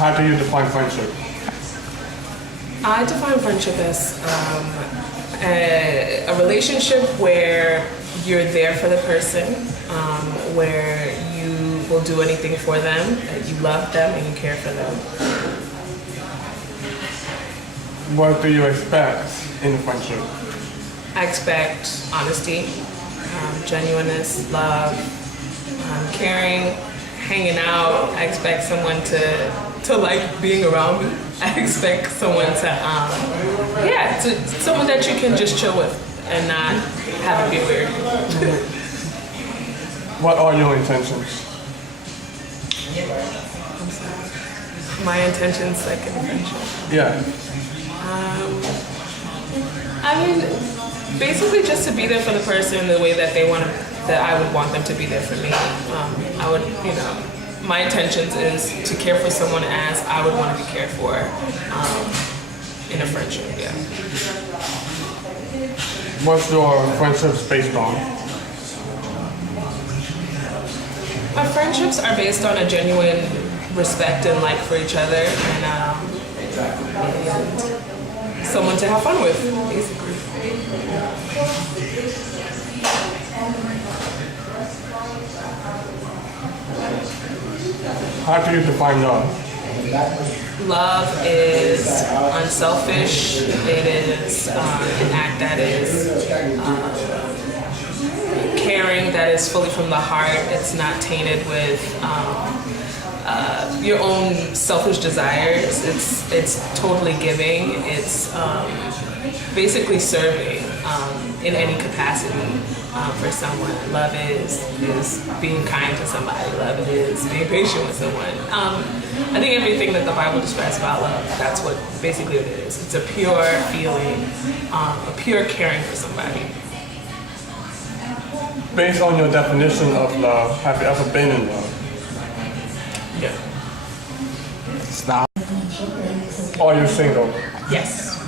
How do you define friendship? I define friendship as a relationship where you're there for the person, where you will do anything for them, that you love them and you care for them. What do you expect in a friendship? I expect honesty, genuineness, love, caring, hanging out. I expect someone to like being around me. I expect someone to someone that you can just chill with and not have it be weird. What are your intentions? I'm sorry. My intentions, like in a friendship. Yeah. I mean, basically just to be there for the person the way that that I would want them to be there for me. I would, my intentions is to care for someone as I would want to be cared for in a friendship, yeah. What's your friendships based on? Our friendships are based on a genuine respect and like for each other and someone to have fun with, basically. How do you define love? Love is unselfish. It is an act that is caring, that is fully from the heart. It's not tainted with your own selfish desires. It's totally giving. It's basically serving in any capacity for someone. Love is being kind to somebody. Love is being patient with someone. I think everything that the Bible describes about love, that's what basically it is. It's a pure feeling, a pure caring for somebody. Based on your definition of love, have you ever been in love? Yeah. Stop. Are you single? Yes.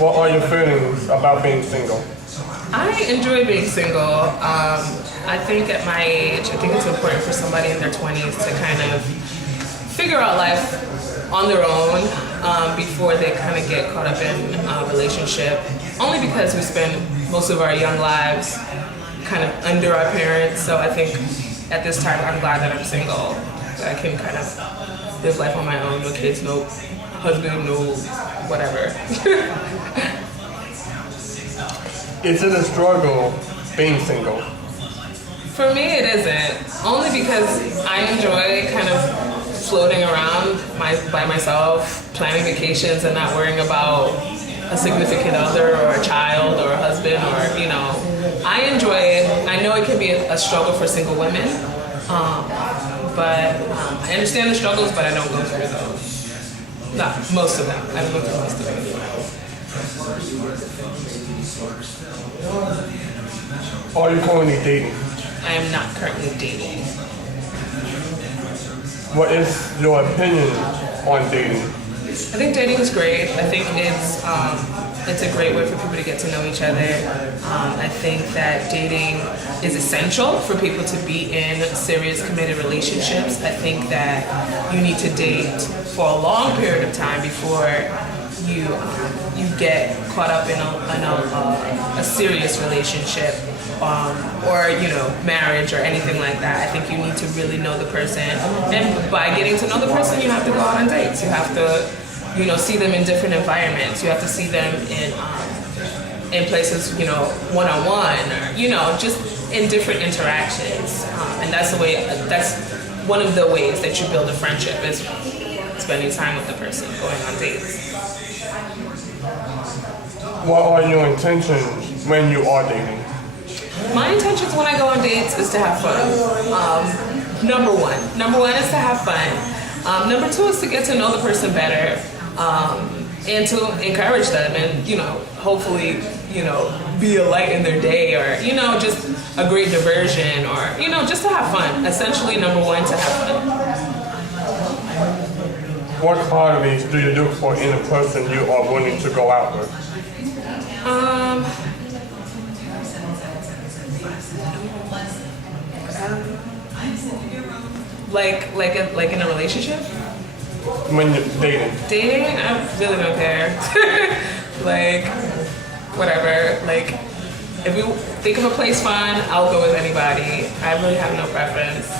What are your feelings about being single? I enjoy being single. I think at my age, I think it's important for somebody in their 20s to kind of figure out life on their own before they kind of get caught up in a relationship. Only because we spend most of our young lives kind of under our parents. So I think at this time, I'm glad that I'm single. That I can kind of live life on my own, no kids, no husband, no whatever. Is it a struggle being single? For me, it isn't. Only because I enjoy kind of floating around by myself, planning vacations and not worrying about a significant other or a child or a husband or, I enjoy it. I know it can be a struggle for single women, but I understand the struggles, but I don't go through those. Not most of them. I don't go through most of them. Are you currently dating? I am not currently dating. What is your opinion on dating? I think dating is great. I think it's a great way for people to get to know each other. I think that dating is essential for people to be in serious, committed relationships. I think that you need to date for a long period of time before you get caught up in a serious relationship or marriage or anything like that. I think you need to really know the person, and by getting to know the person, you have to go out on dates. You have to see them in different environments. You have to see them in places one-on-one or just in different interactions, and that's one of the ways that you build a friendship is spending time with the person, going on dates. What are your intentions when you are dating? My intentions when I go on dates is to have fun. Number one is to have fun. Number two is to get to know the person better, and to encourage them and, hopefully, be a light in their day or, just a great diversion or, just to have fun. Essentially, number one, to have fun. What qualities do you look for in a person you are willing to go out with? Like in a relationship? when you're dating? Dating, I really don't care. Like, whatever. Like, if we think of a place fun, I'll go with anybody. I really have no preference.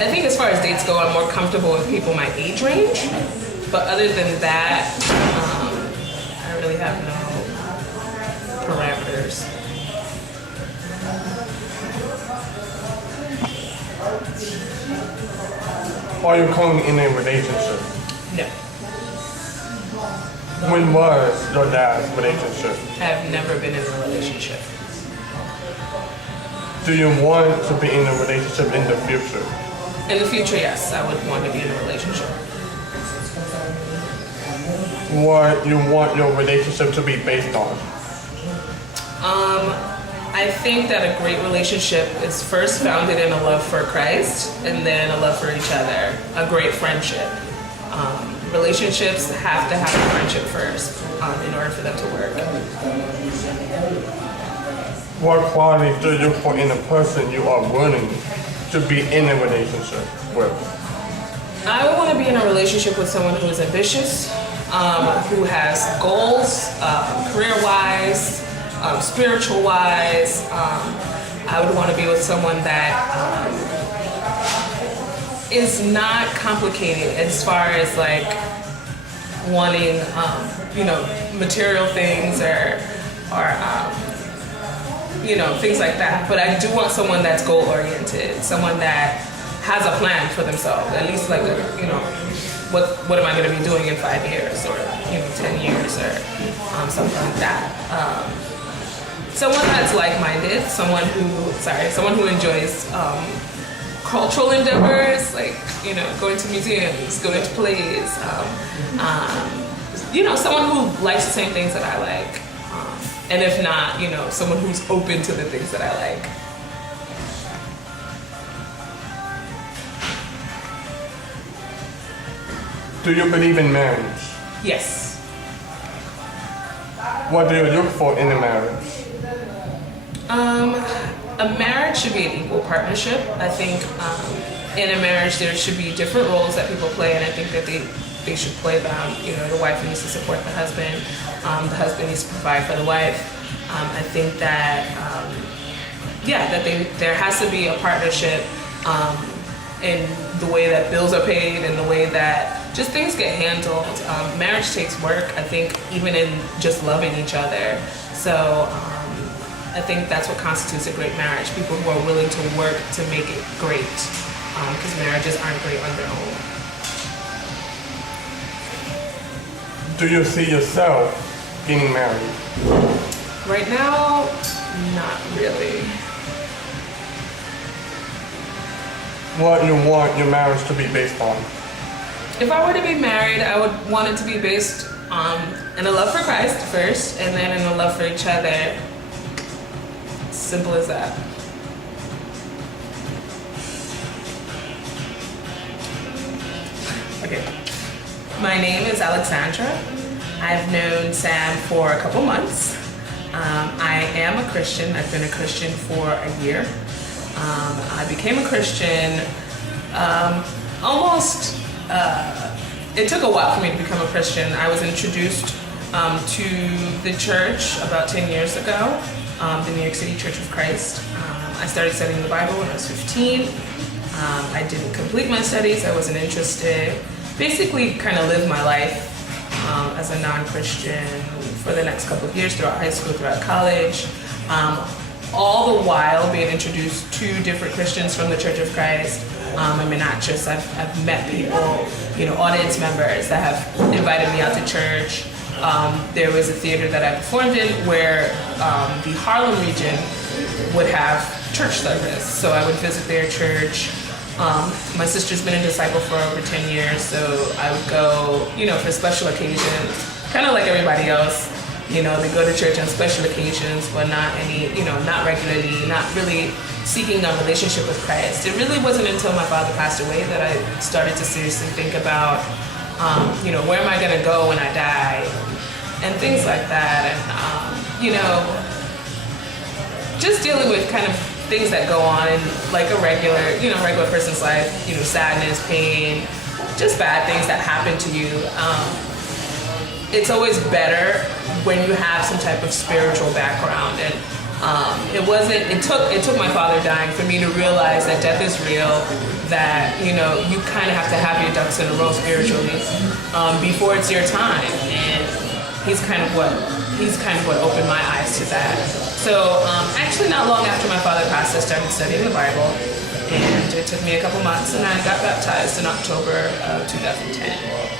I think as far as dates go, I'm more comfortable with people my age range. But other than that, I really have no parameters. Are you currently in a relationship? No. When was your last relationship? I have never been in a relationship. Do you want to be in a relationship in the future? In the future, yes, I would want to be in a relationship. What you want your relationship to be based on? I think that a great relationship is first founded in a love for Christ and then a love for each other, a great friendship. Relationships have to have a friendship first in order for them to work. What qualities do you look for in a person you are willing to be in a relationship with? I would want to be in a relationship with someone who is ambitious, who has goals, career-wise, spiritual-wise. I would want to be with someone that is not complicated as far as like wanting, material things or things like that. But I do want someone that's goal-oriented, someone that has a plan for themselves, at least like what am I going to be doing in 5 years or 10 years or something like that. Someone that's like-minded, someone who enjoys cultural endeavors, like going to museums, going to plays. Someone who likes the same things that I like, and if not, someone who's open to the things that I like. Do you believe in marriage? Yes. What do you look for in a marriage? A marriage should be an equal partnership. I think in a marriage there should be different roles that people play, and I think that they should play them. The wife needs to support the husband needs to provide for the wife. I think that there has to be a partnership in the way that bills are paid and the way that just things get handled. Marriage takes work, I think, even in just loving each other. So I think that's what constitutes a great marriage, people who are willing to work to make it great, because marriages aren't great on their own. Do you see yourself getting married? Right now, not really. What you want your marriage to be based on? If I were to be married, I would want it to be based in a love for Christ first, and then in a love for each other. Simple as that. Okay. My name is Alexandra. I've known Sam for a couple months. I am a Christian. I've been a Christian for a year. I became a Christian it took a while for me to become a Christian. I was introduced to the church about 10 years ago, the New York City Church of Christ. I started studying the Bible when I was 15. I didn't complete my studies. I wasn't interested. Basically kind of lived my life as a non-Christian for the next couple of years throughout high school, throughout college. All the while being introduced to different Christians from the Church of Christ. I'm an actress. I've met people, audience members that have invited me out to church. There was a theater that I performed in where the Harlem region would have church service. So I would visit their church. My sister's been a disciple for over 10 years, so I would go, for special occasions, kind of like everybody else. They go to church on special occasions, but not not regularly, not really seeking a relationship with Christ. It really wasn't until my father passed away that I started to seriously think about, where am I going to go when I die, and things like that. And, just dealing with kind of things that go on in like a regular person's life, sadness, pain, just bad things that happen to you. It's always better when you have some type of spiritual background. And it took my father dying for me to realize that death is real, that, you kind of have to have your ducks in a row spiritually before it's your time. And he's kind of what opened my eyes to that. So actually not long after my father passed, I started studying the Bible, and it took me a couple months, and I got baptized in October of 2010.